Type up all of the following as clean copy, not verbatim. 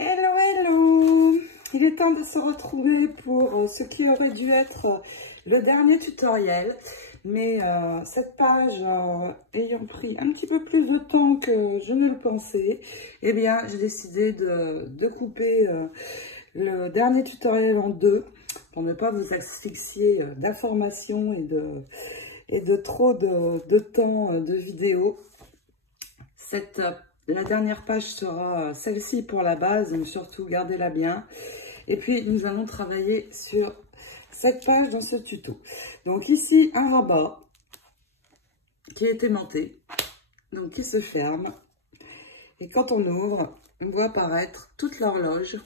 Hello, hello! Il est temps de se retrouver pour ce qui aurait dû être le dernier tutoriel. Mais cette page ayant pris un petit peu plus de temps que je ne le pensais, eh bien, j'ai décidé de couper le dernier tutoriel en deux pour ne pas vous asphyxier d'informations et de trop de temps de vidéo. La dernière page sera celle-ci pour la base, donc surtout gardez-la bien. Et puis nous allons travailler sur cette page dans ce tuto. Donc ici un rabat qui est aimanté, donc qui se ferme. Et quand on ouvre, on voit apparaître toute l'horloge,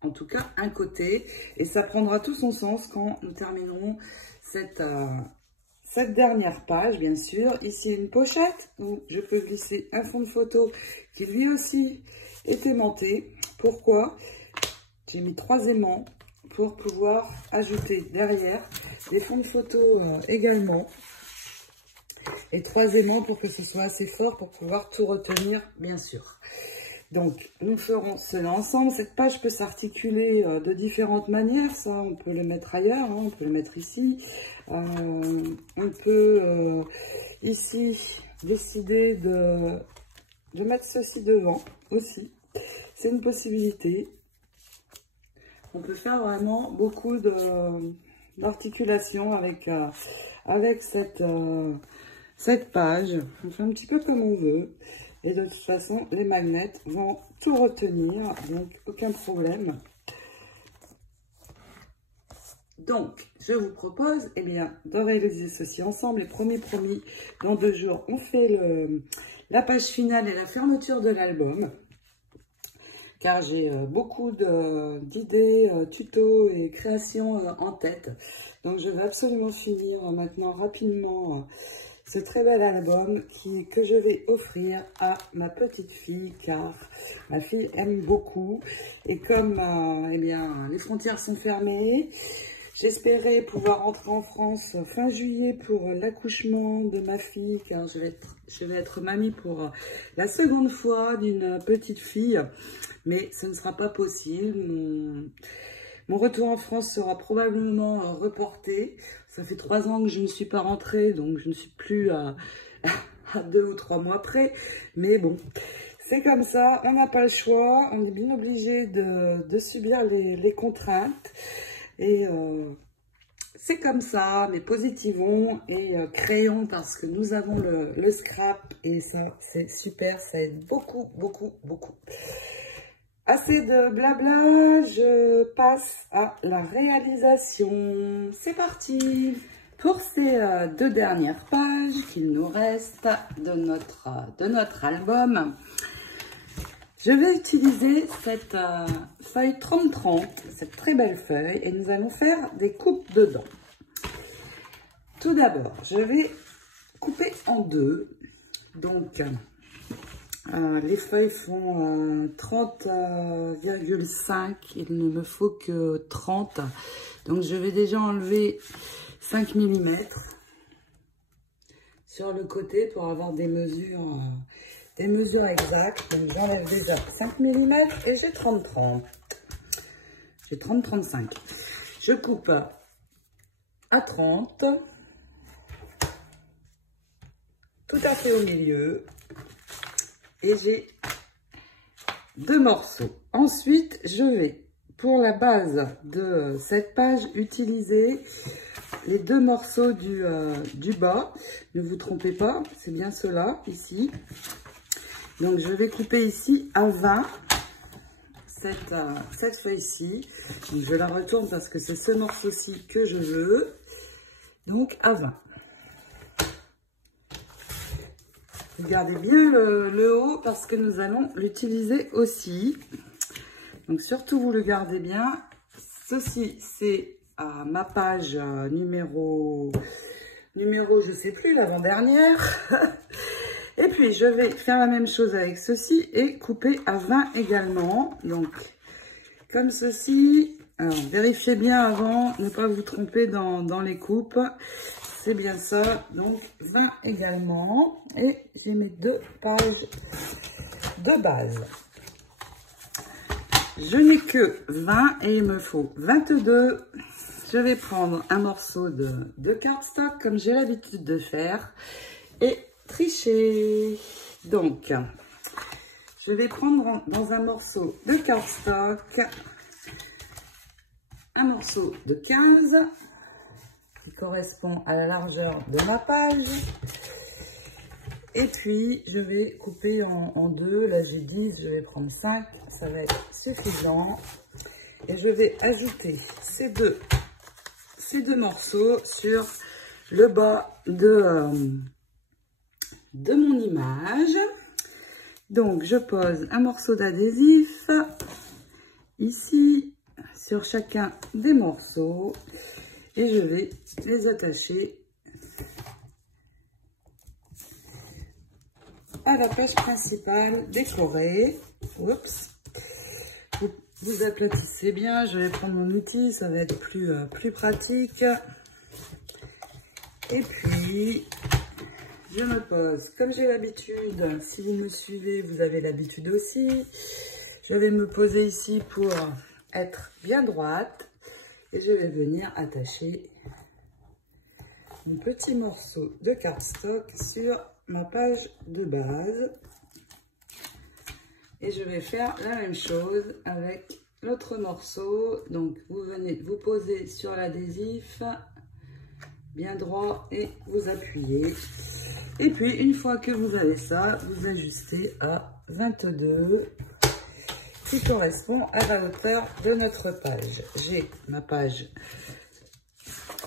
en tout cas un côté. Et ça prendra tout son sens quand nous terminerons cette dernière page, bien sûr. Ici, une pochette où je peux glisser un fond de photo qui lui aussi est aimanté. Pourquoi? J'ai mis 3 aimants pour pouvoir ajouter derrière des fonds de photo également. Et 3 aimants pour que ce soit assez fort pour pouvoir tout retenir, bien sûr. Donc, nous ferons cela ensemble. Cette page peut s'articuler de différentes manières. Ça, on peut le mettre ailleurs, hein, on peut le mettre ici. On peut ici décider de mettre ceci devant aussi. C'est une possibilité. On peut faire vraiment beaucoup d'articulation avec cette page. On fait un petit peu comme on veut. Et de toute façon, les magnets vont tout retenir, donc aucun problème. Donc, je vous propose de réaliser ceci ensemble. Et promis, dans 2 jours, on fait la page finale et la fermeture de l'album. Car j'ai beaucoup d'idées, tutos et créations en tête. Donc, je vais absolument finir maintenant rapidement ce très bel album que je vais offrir à ma petite fille, car ma fille aime beaucoup. Et comme les frontières sont fermées, j'espérais pouvoir rentrer en France fin juillet pour l'accouchement de ma fille, car je vais être mamie pour la seconde fois d'une petite fille. Mais ce ne sera pas possible. Mon retour en France sera probablement reporté. Ça fait 3 ans que je ne suis pas rentrée, donc je ne suis plus à 2 ou 3 mois près. Mais bon, c'est comme ça, on n'a pas le choix. On est bien obligé de subir les contraintes. Et c'est comme ça, mais positivons et créons parce que nous avons le scrap. Et ça, c'est super, ça aide beaucoup, beaucoup, beaucoup. Assez de blabla, je passe à la réalisation. C'est parti pour ces 2 dernières pages qu'il nous reste de notre album. Je vais utiliser cette feuille 30-30, cette très belle feuille, et nous allons faire des coupes dedans. Tout d'abord, je vais couper en 2. Donc, les feuilles font 30,5, il ne me faut que 30. Donc, je vais déjà enlever 5 mm sur le côté pour avoir des mesures exactes. Donc, j'enlève déjà 5 mm et j'ai 30-30. J'ai 30-35. Je coupe à 30, tout à fait au milieu. Et j'ai 2 morceaux. Ensuite, je vais, pour la base de cette page, utiliser les 2 morceaux du bas. Ne vous trompez pas, c'est bien cela, ici. Donc, je vais couper ici à 20, cette feuille-ci. Je la retourne parce que c'est ce morceau-ci que je veux. Donc, à 20. Regardez bien le haut parce que nous allons l'utiliser aussi. Donc surtout vous le gardez bien. Ceci c'est ma page numéro je sais plus, l'avant-dernière. Et puis je vais faire la même chose avec ceci et couper à 20 également. Donc comme ceci. Alors vérifiez bien avant, ne pas vous tromper dans les coupes. C'est bien ça, donc 20 également. Et j'ai mes 2 pages de base. Je n'ai que 20 et il me faut 22. Je vais prendre un morceau de cardstock comme j'ai l'habitude de faire et tricher. Donc, je vais prendre dans un morceau de cardstock un morceau de 15 qui correspond à la largeur de ma page. Et puis, je vais couper en deux. Là, j'ai 10, je vais prendre 5. Ça va être suffisant. Et je vais ajouter ces deux morceaux sur le bas de mon image. Donc, je pose un morceau d'adhésif ici sur chacun des morceaux. Et je vais les attacher à la page principale décorée. Oups. Vous aplatissez bien. Je vais prendre mon outil, ça va être plus pratique. Et puis, je me pose comme j'ai l'habitude. Si vous me suivez, vous avez l'habitude aussi. Je vais me poser ici pour être bien droite. Et je vais venir attacher mon petit morceau de cardstock sur ma page de base. Et je vais faire la même chose avec l'autre morceau. Donc, vous venez vous poser sur l'adhésif, bien droit, et vous appuyez. Et puis, une fois que vous avez ça, vous ajustez à 22, qui correspond à la hauteur de notre page. J'ai ma page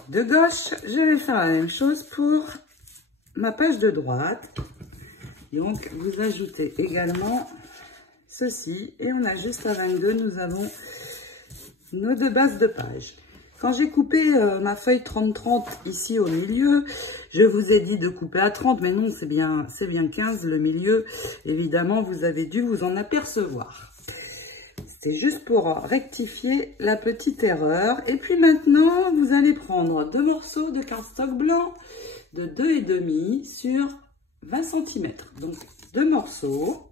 de gauche. Je vais faire la même chose pour ma page de droite. Donc, vous ajoutez également ceci et on ajuste à 22. Nous avons nos deux bases de page. Quand j'ai coupé ma feuille 30-30 ici au milieu, je vous ai dit de couper à 30, mais non, c'est bien 15 le milieu. Évidemment, vous avez dû vous en apercevoir. C'était juste pour rectifier la petite erreur. Et puis maintenant, vous allez prendre deux morceaux de cardstock blanc de 2,5 sur 20 cm. Donc, deux morceaux.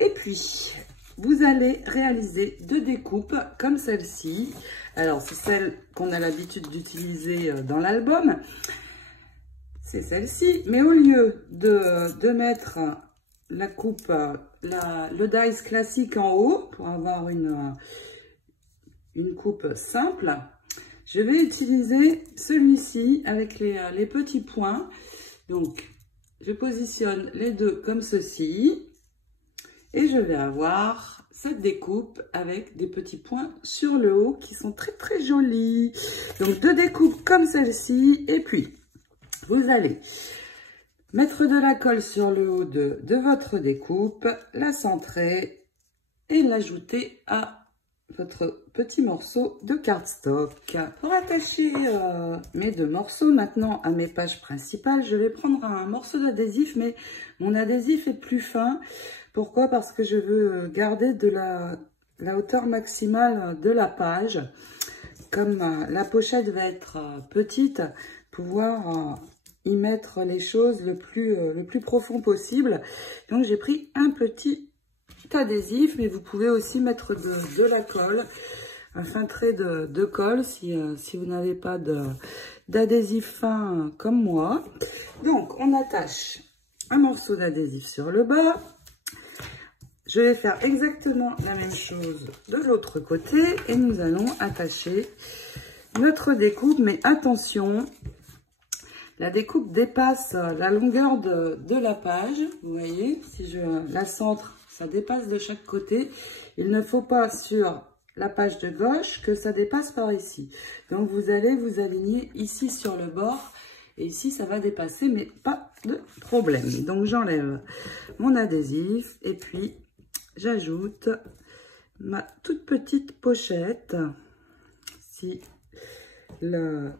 Et puis, vous allez réaliser deux découpes comme celle-ci. Alors, c'est celle qu'on a l'habitude d'utiliser dans l'album. C'est celle-ci. Mais au lieu de mettre la coupe, le dies classique en haut, pour avoir une coupe simple, je vais utiliser celui-ci avec les petits points. Donc, je positionne les deux comme ceci. Et je vais avoir cette découpe avec des petits points sur le haut qui sont très très jolis. Donc deux découpes comme celle-ci. Et puis, vous allez mettre de la colle sur le haut de votre découpe, la centrer et l'ajouter à votre petit morceau de cardstock. Pour attacher mes deux morceaux maintenant à mes pages principales, je vais prendre un morceau d'adhésif, mais mon adhésif est plus fin. Pourquoi? Parce que je veux garder de la hauteur maximale de la page. Comme la pochette va être petite, pouvoir y mettre les choses le plus profond possible. Donc j'ai pris un petit adhésif, mais vous pouvez aussi mettre de la colle, un fin trait de colle si vous n'avez pas d'adhésif fin comme moi. Donc on attache un morceau d'adhésif sur le bas. Je vais faire exactement la même chose de l'autre côté et nous allons attacher notre découpe. Mais attention, la découpe dépasse la longueur de la page. Vous voyez, si je la centre, ça dépasse de chaque côté. Il ne faut pas sur la page de gauche que ça dépasse par ici. Donc vous allez vous aligner ici sur le bord. Et ici, ça va dépasser, mais pas de problème. Donc j'enlève mon adhésif et puis j'ajoute ma toute petite pochette, si ça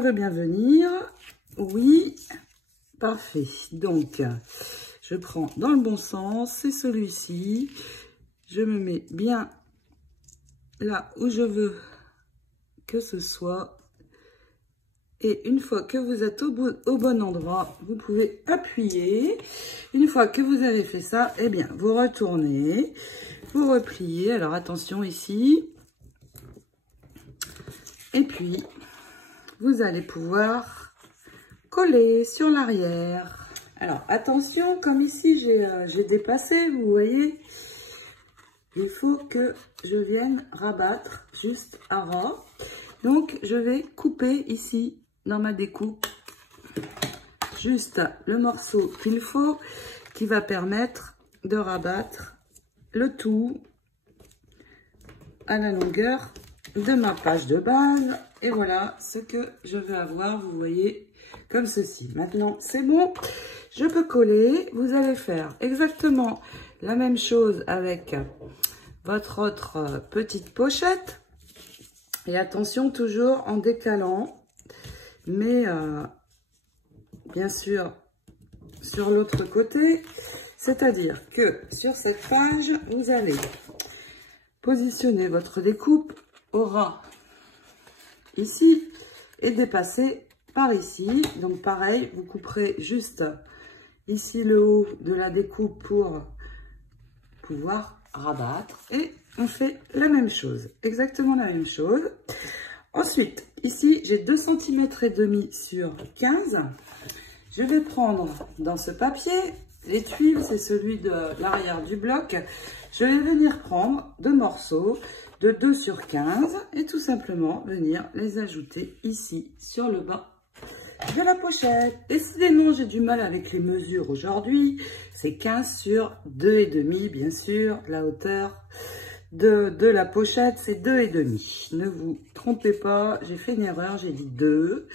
veut bien venir. Oui, parfait. Donc, je prends dans le bon sens, c'est celui-ci. Je me mets bien là où je veux que ce soit. Et une fois que vous êtes au bon endroit, vous pouvez appuyer. Une fois que vous avez fait ça, eh bien, vous retournez. vous repliez. Alors attention ici. Et puis, vous allez pouvoir coller sur l'arrière. Alors attention, comme ici j'ai dépassé, vous voyez, il faut que je vienne rabattre juste à ras. Donc je vais couper ici dans ma découpe juste le morceau qu'il faut, qui va permettre de rabattre le tout à la longueur de ma page de base. Et voilà ce que je veux avoir, vous voyez, comme ceci. Maintenant c'est bon, je peux coller. Vous allez faire exactement la même chose avec votre autre petite pochette. Et attention, toujours en décalant, mais bien sûr sur l'autre côté. C'est-à-dire que sur cette page, vous allez positionner votre découpe au ras ici et dépasser par ici. Donc pareil, vous couperez juste ici le haut de la découpe pour pouvoir rabattre. Et on fait la même chose, exactement la même chose. Ensuite, ici, j'ai 2,5 cm sur 15. Je vais prendre dans ce papier, les tuiles, c'est celui de l'arrière du bloc. Je vais venir prendre 2 morceaux de 2 sur 15 et tout simplement venir les ajouter ici sur le bas de la pochette. Décidément, j'ai du mal avec les mesures aujourd'hui. C'est 15 sur 2,5, bien sûr. La hauteur de la pochette, c'est 2,5. Ne vous trompez pas, j'ai fait une erreur, j'ai dit 2.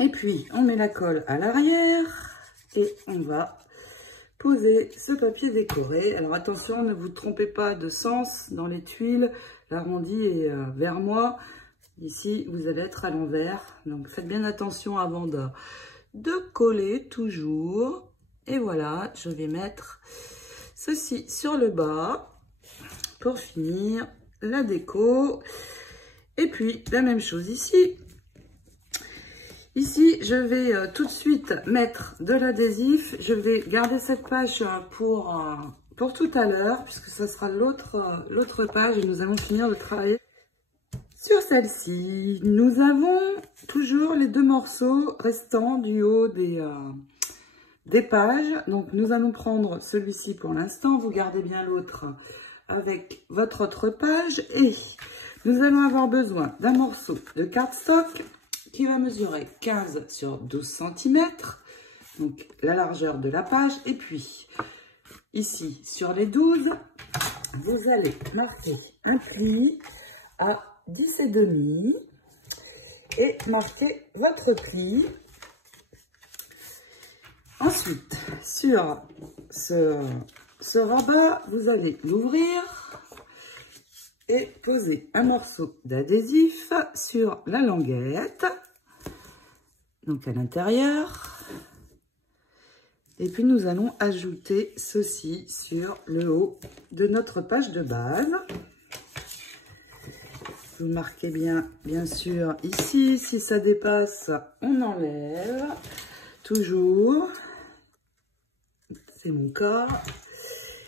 Et puis, on met la colle à l'arrière et on va poser ce papier décoré. Alors attention, ne vous trompez pas de sens dans les tuiles. L'arrondi est vers moi. Ici, vous allez être à l'envers. Donc, faites bien attention avant de coller toujours. Et voilà, je vais mettre ceci sur le bas pour finir la déco. Et puis, la même chose ici. Ici, je vais tout de suite mettre de l'adhésif. Je vais garder cette page pour tout à l'heure, puisque ça sera l'autre page et nous allons finir de travailler sur celle-ci. Nous avons toujours les 2 morceaux restants du haut des pages. Donc, nous allons prendre celui-ci pour l'instant. Vous gardez bien l'autre avec votre autre page. Et nous allons avoir besoin d'un morceau de cardstock qui va mesurer 15 sur 12 cm. Donc, la largeur de la page. Et puis, ici, sur les 12, vous allez marquer un pli à 10,5 et marquer votre pli. Ensuite, sur ce rabat, vous allez l'ouvrir et poser un morceau d'adhésif sur la languette, donc à l'intérieur. Et puis nous allons ajouter ceci sur le haut de notre page de base. Vous marquez bien sûr ici, si ça dépasse, on enlève, toujours, c'est mon cas.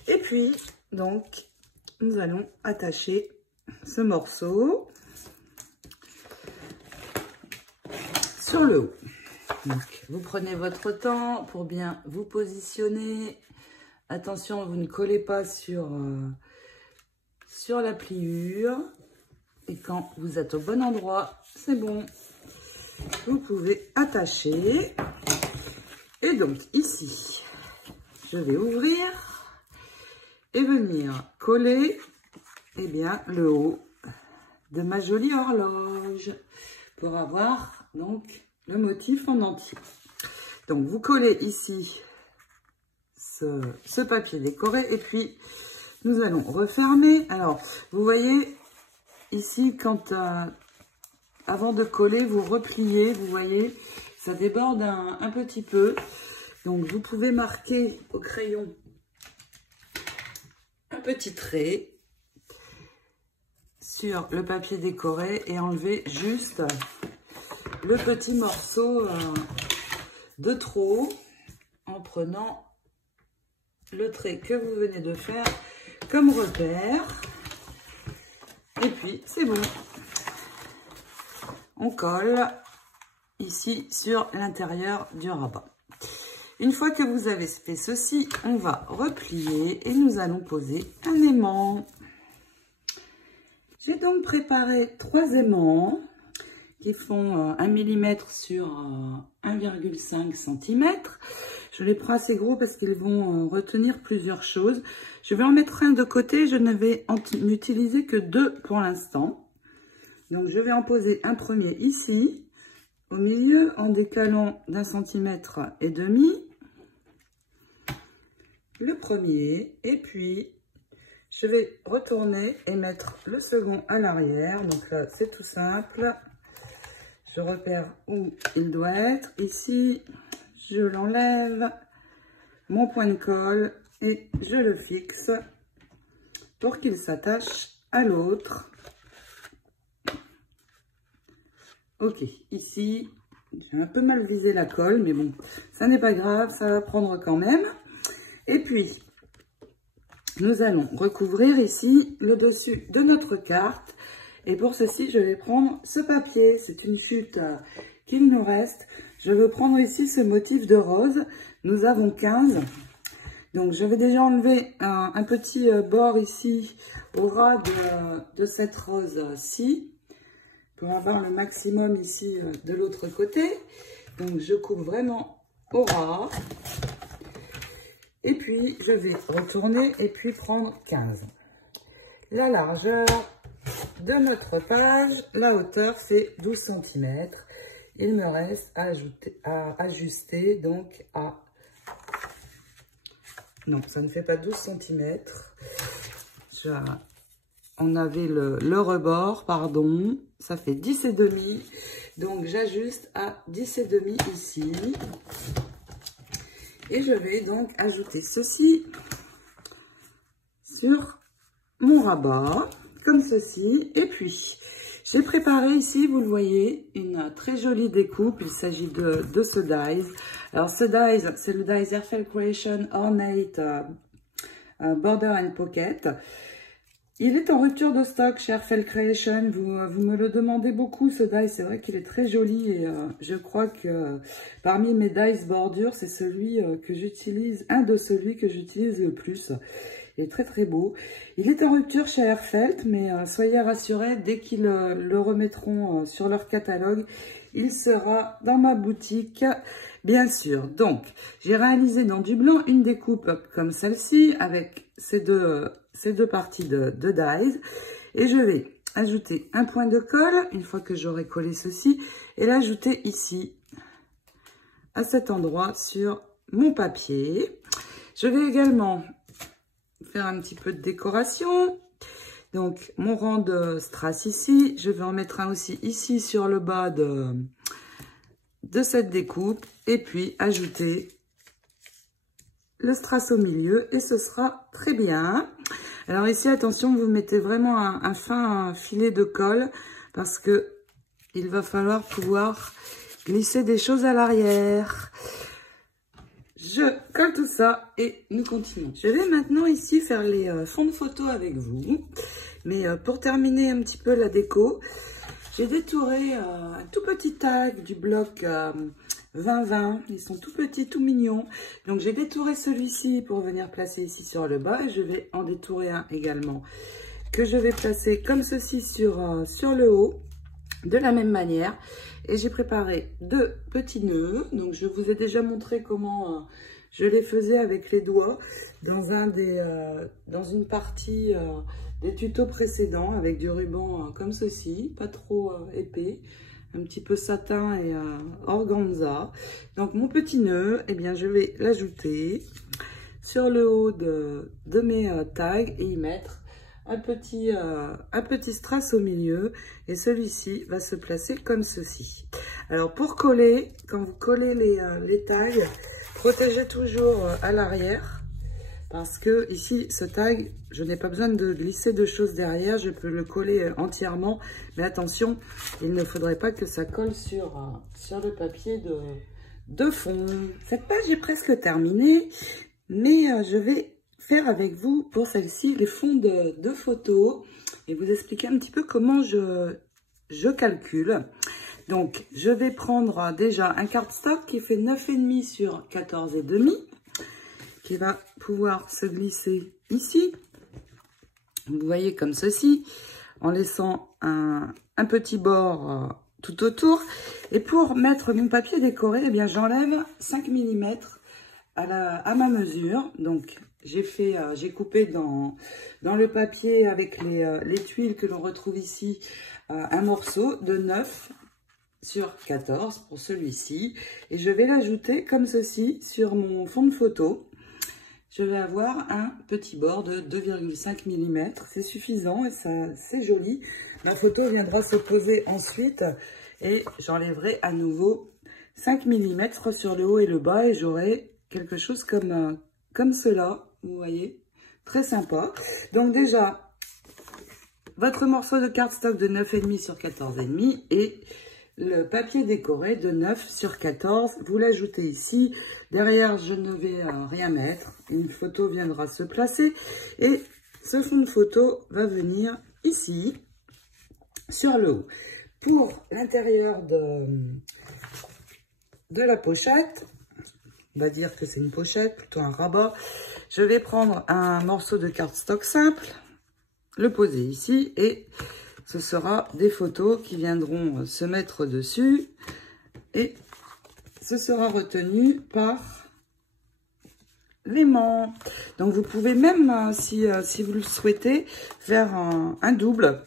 Et puis, donc, nous allons attacher ce morceau sur le haut. Donc, vous prenez votre temps pour bien vous positionner. Attention, vous ne collez pas sur la pliure. Et quand vous êtes au bon endroit, c'est bon. Vous pouvez attacher. Et donc ici, je vais ouvrir et venir coller le haut de ma jolie horloge pour avoir donc le motif en entier. Donc vous collez ici ce papier décoré et puis nous allons refermer. Alors vous voyez ici, avant de coller, vous repliez, vous voyez, ça déborde un petit peu. Donc, vous pouvez marquer au crayon un petit trait sur le papier décoré et enlever juste le petit morceau de trop en prenant le trait que vous venez de faire comme repère. Et puis, c'est bon. On colle ici sur l'intérieur du rabat. Une fois que vous avez fait ceci, on va replier et nous allons poser un aimant. J'ai donc préparé 3 aimants qui font 1 mm sur 1,5 cm. Je les prends assez gros parce qu'ils vont retenir plusieurs choses. Je vais en mettre un de côté, je ne vais en utiliser que 2 pour l'instant. Donc je vais en poser un premier ici, au milieu, en décalant d'1,5 cm. Le premier, et puis je vais retourner et mettre le second à l'arrière. Donc là, c'est tout simple. Je repère où il doit être. Ici, je l'enlève, mon point de colle, et je le fixe pour qu'il s'attache à l'autre. Ok, ici, j'ai un peu mal visé la colle, mais bon, ça n'est pas grave, ça va prendre quand même. Et puis, nous allons recouvrir ici le dessus de notre carte. Et pour ceci, je vais prendre ce papier. C'est une chute qu'il nous reste. Je veux prendre ici ce motif de rose. Nous avons 15. Donc, je vais déjà enlever un petit bord ici au ras de cette rose-ci, pour avoir le maximum ici de l'autre côté. Donc, je coupe vraiment au ras. Et puis, je vais retourner et puis prendre 15. La largeur de notre page, la hauteur fait 12 cm. Il me reste à ajuster donc à... Non, ça ne fait pas 12 cm. On avait le rebord, pardon. Ça fait 10,5. Donc, j'ajuste à 10,5 ici. Et je vais donc ajouter ceci sur mon rabat, comme ceci. Et puis, j'ai préparé ici, vous le voyez, une très jolie découpe. Il s'agit de ce dies. Alors, ce dies, c'est le dies Airfel Creation Ornate Border and Pocket. Il est en rupture de stock chez Airfel Creation. Vous me le demandez beaucoup, ce die. C'est vrai qu'il est très joli et je crois que parmi mes dies bordure, c'est celui que j'utilise, un de celui que j'utilise le plus. Il est très très beau. Il est en rupture chez Airfelt, mais soyez rassurés, dès qu'ils le remettront sur leur catalogue, il sera dans ma boutique, bien sûr. Donc, j'ai réalisé dans du blanc une découpe comme celle-ci, avec ces deux parties de dies. Et je vais ajouter un point de colle, une fois que j'aurai collé ceci, et l'ajouter ici, à cet endroit, sur mon papier. Je vais également faire un petit peu de décoration. Donc, mon rang de strass ici, je vais en mettre un aussi ici sur le bas de cette découpe. Et puis, ajouter le strass au milieu et ce sera très bien. Alors ici, attention, vous mettez vraiment un fin filet de colle parce que il va falloir pouvoir glisser des choses à l'arrière. Je colle tout ça et nous continuons. Je vais maintenant ici faire les fonds de photo avec vous. Mais pour terminer un petit peu la déco, j'ai détouré un tout petit tag du bloc 2020. Ils sont tout petits, tout mignons. Donc j'ai détouré celui-ci pour venir placer ici sur le bas. Et je vais en détourer un également que je vais placer comme ceci sur le haut. De la même manière. Et j'ai préparé 2 petits nœuds. Donc je vous ai déjà montré comment je les faisais avec les doigts dans une partie des tutos précédents avec du ruban comme ceci, pas trop épais, un petit peu satin et organza. Donc mon petit nœud, eh bien je vais l'ajouter sur le haut de mes tags et y mettre un petit strass au milieu et celui-ci va se placer comme ceci. Alors pour coller, quand vous collez les tags, protégez toujours à l'arrière parce que ici ce tag, je n'ai pas besoin de glisser de choses derrière, je peux le coller entièrement, mais attention, il ne faudrait pas que ça colle sur le papier de fond. Cette page est presque terminée. Mais je vais faire avec vous, pour celle-ci, les fonds de photos et vous expliquer un petit peu comment je calcule. Donc, je vais prendre déjà un cardstock qui fait 9,5 sur 14,5, qui va pouvoir se glisser ici. Vous voyez, comme ceci, en laissant un petit bord tout autour. Et pour mettre mon papier décoré, eh bien, j'enlève 5 mm à ma mesure. Donc, j'ai coupé dans le papier avec les tuiles que l'on retrouve ici, un morceau de 9 sur 14 pour celui-ci. Et je vais l'ajouter comme ceci sur mon fond de photo. Je vais avoir un petit bord de 2,5 mm. C'est suffisant et c'est joli. Ma photo viendra se poser ensuite et j'enlèverai à nouveau 5 mm sur le haut et le bas et j'aurai quelque chose comme cela. Vous voyez, très sympa. Donc déjà, votre morceau de cardstock de 9,5 sur 14,5 et le papier décoré de 9 sur 14, vous l'ajoutez ici. Derrière, je ne vais rien mettre. Une photo viendra se placer. Et ce fond de photo va venir ici, sur le haut. Pour l'intérieur de la pochette, on va dire que c'est une pochette, plutôt un rabat. Je vais prendre un morceau de cardstock simple, le poser ici et ce sera des photos qui viendront se mettre dessus et ce sera retenu par l'aimant. Donc vous pouvez même, si vous le souhaitez, faire un double.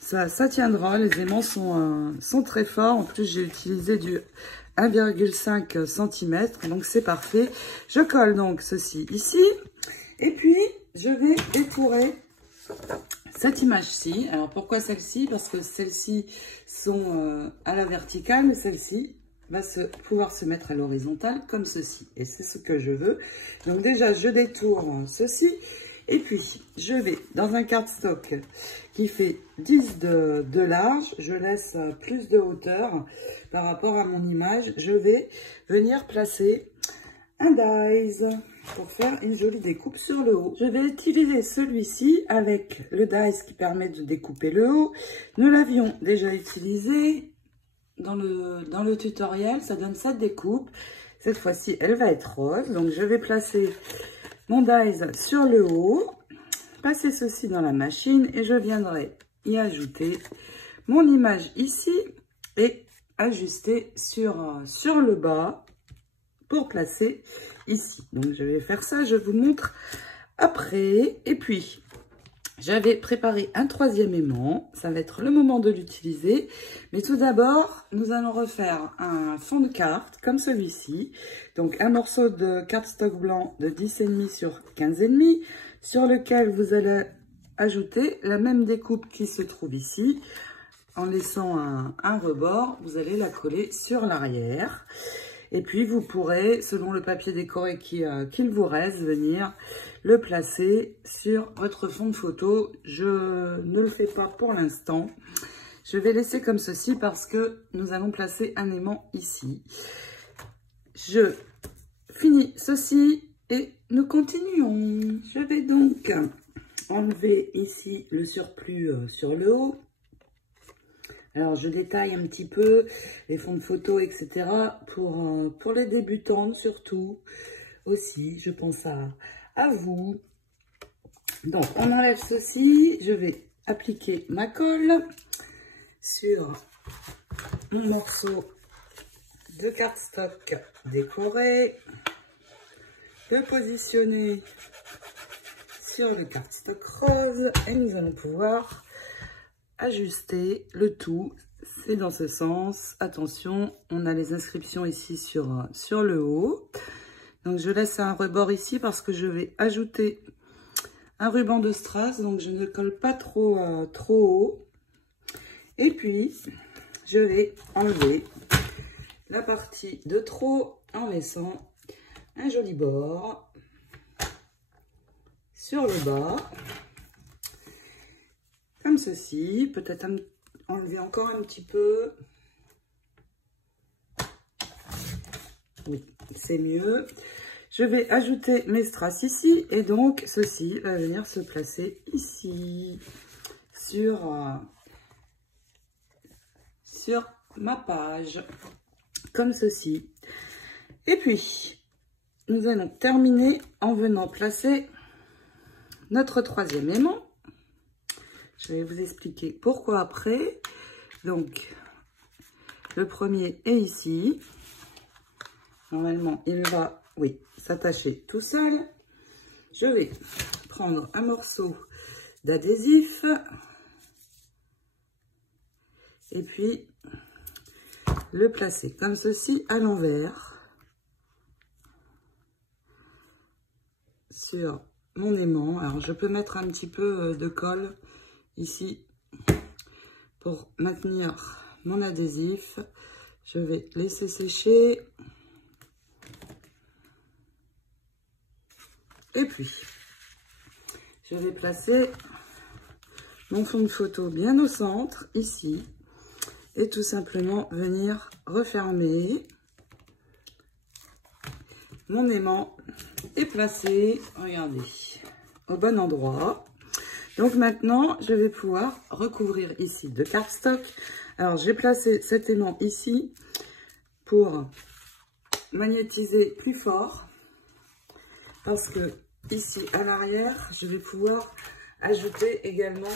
Ça tiendra, les aimants sont très forts. En plus, j'ai utilisé du 1,5 cm, donc c'est parfait. Je colle donc ceci ici et puis je vais détourer cette image-ci. Alors, pourquoi celle-ci? Parce que celles-ci sont à la verticale, mais celle-ci va pouvoir se mettre à l'horizontale comme ceci. Et c'est ce que je veux. Donc, déjà, je détourne ceci. Et puis, je vais dans un cardstock qui fait 10 de large. Je laisse plus de hauteur par rapport à mon image. Je vais venir placer un dies pour faire une jolie découpe sur le haut. Je vais utiliser celui-ci avec le dies qui permet de découper le haut. Nous l'avions déjà utilisé dans le tutoriel, ça donne cette découpe. Cette fois-ci, elle va être rose. Donc, je vais placer mon dies sur le haut, passer ceci dans la machine et je viendrai y ajouter mon image ici et ajuster sur le bas pour placer ici. Donc, je vais faire ça, je vous montre après. Et puis, j'avais préparé un troisième aimant. Ça va être le moment de l'utiliser. Mais tout d'abord, nous allons refaire un fond de carte comme celui-ci. Donc, un morceau de cardstock blanc de 10,5 sur 15,5 sur lequel vous allez ajouter la même découpe qui se trouve ici. En laissant un rebord, vous allez la coller sur l'arrière. Et puis, vous pourrez, selon le papier décoré qu'il vous reste, venir le placer sur votre fond de photo. Je ne le fais pas pour l'instant. Je vais laisser comme ceci parce que nous allons placer un aimant ici. Je finis ceci et nous continuons. Je vais donc enlever ici le surplus sur le haut. Alors, je détaille un petit peu les fonds de photo, etc. pour les débutantes surtout. Aussi, je pense à vous. Donc, on enlève ceci. Je vais appliquer ma colle sur mon morceau de cardstock décoré. Le positionner sur le cardstock rose. Et nous allons pouvoir ajuster le tout, c'est dans ce sens. Attention, on a les inscriptions ici sur le haut. Donc, je laisse un rebord ici parce que je vais ajouter un ruban de strass. Donc, je ne colle pas trop haut. Et puis, je vais enlever la partie de trop en laissant un joli bord sur le bas. Comme ceci, peut-être enlever encore un petit peu. Oui, c'est mieux. Je vais ajouter mes strass ici et donc ceci va venir se placer ici sur ma page, comme ceci. Et puis, nous allons terminer en venant placer notre troisième aimant. Je vais vous expliquer pourquoi après. Donc, le premier est ici. Normalement, il va, oui, s'attacher tout seul. Je vais prendre un morceau d'adhésif. Et puis, le placer comme ceci à l'envers. Sur mon aimant. Alors, je peux mettre un petit peu de colle ici pour maintenir mon adhésif. Je vais laisser sécher. Et puis, je vais placer mon fond de photo bien au centre, ici. Et tout simplement venir refermer mon aimant et placer, regardez, au bon endroit. Donc maintenant, je vais pouvoir recouvrir ici de cardstock. Alors, j'ai placé cet aimant ici pour magnétiser plus fort. Parce que ici, à l'arrière, je vais pouvoir ajouter également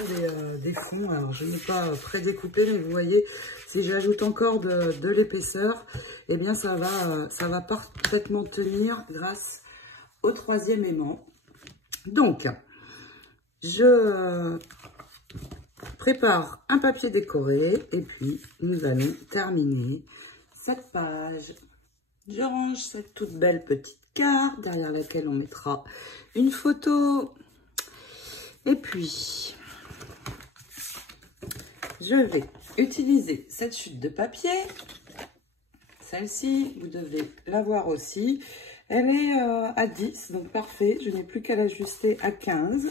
des fonds. Alors, je n'ai pas prédécoupé, mais vous voyez, si j'ajoute encore de l'épaisseur, eh bien, ça va parfaitement tenir grâce au troisième aimant. Donc, je prépare un papier décoré et puis nous allons terminer cette page. Je range cette toute belle petite carte derrière laquelle on mettra une photo. Et puis, je vais utiliser cette chute de papier. Celle-ci, vous devez la voir aussi. Elle est à 10, donc parfait. Je n'ai plus qu'à l'ajuster à 15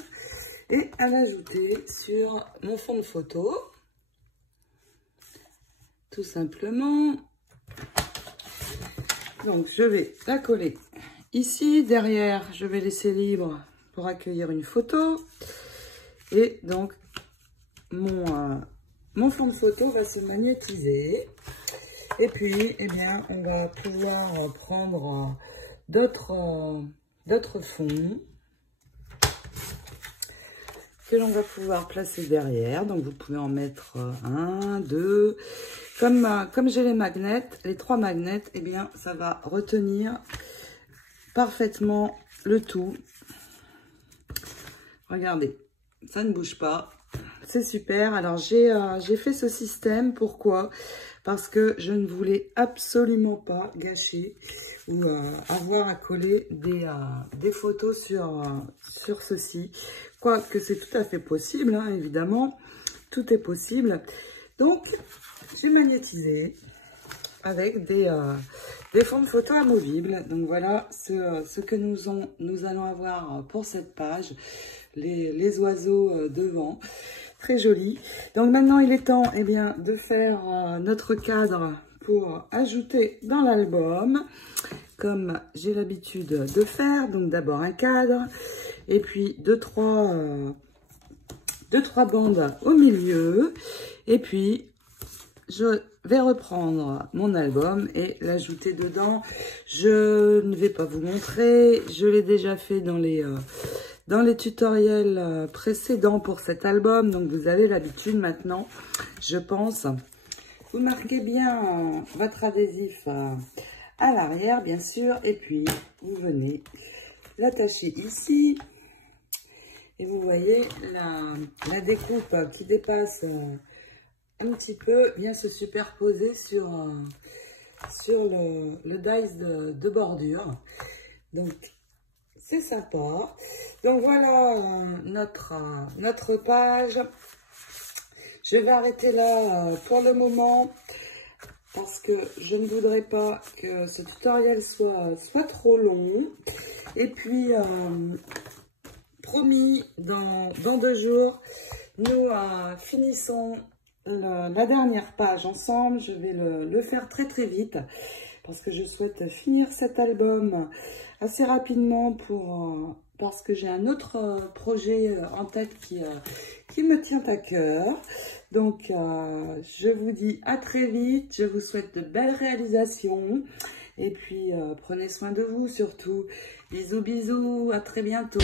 et à l'ajouter sur mon fond de photo. Tout simplement. Donc, je vais la coller ici. Derrière, je vais laisser libre pour accueillir une photo. Et donc, mon fond de photo va se magnétiser. Et puis, eh bien, on va pouvoir prendre d'autres fonds que l'on va pouvoir placer derrière. Donc, vous pouvez en mettre un, deux. Comme j'ai les magnets, les 3 magnets, eh bien, ça va retenir parfaitement le tout. Regardez, ça ne bouge pas. C'est super. Alors, j'ai fait ce système. Pourquoi? Parce que je ne voulais absolument pas gâcher ou avoir à coller des photos sur ceci. Quoique c'est tout à fait possible, hein, évidemment. Tout est possible. Donc, j'ai magnétisé avec des fonds de photos amovibles. Donc, voilà ce que nous allons avoir pour cette page. Les oiseaux devant. Très joli. Donc maintenant, il est temps eh bien, de faire notre cadre pour ajouter dans l'album, comme j'ai l'habitude de faire. Donc d'abord un cadre, et puis deux, trois bandes au milieu. Et puis, je vais reprendre mon album et l'ajouter dedans. Je ne vais pas vous montrer, je l'ai déjà fait dans les tutoriels précédents pour cet album, donc vous avez l'habitude maintenant, je pense. Vous marquez bien votre adhésif à l'arrière, bien sûr, et puis vous venez l'attacher ici. Et vous voyez, la découpe qui dépasse un petit peu vient se superposer sur le dies de bordure. Donc, c'est sympa. Donc voilà notre page. Je vais arrêter là pour le moment parce que je ne voudrais pas que ce tutoriel soit trop long. Et puis, promis, dans 2 jours, nous finissons la dernière page ensemble. Je vais le faire très très vite parce que je souhaite finir cet album assez rapidement parce que j'ai un autre projet en tête qui me tient à cœur. Donc, je vous dis à très vite. Je vous souhaite de belles réalisations. Et puis, prenez soin de vous surtout. Bisous, bisous. À très bientôt.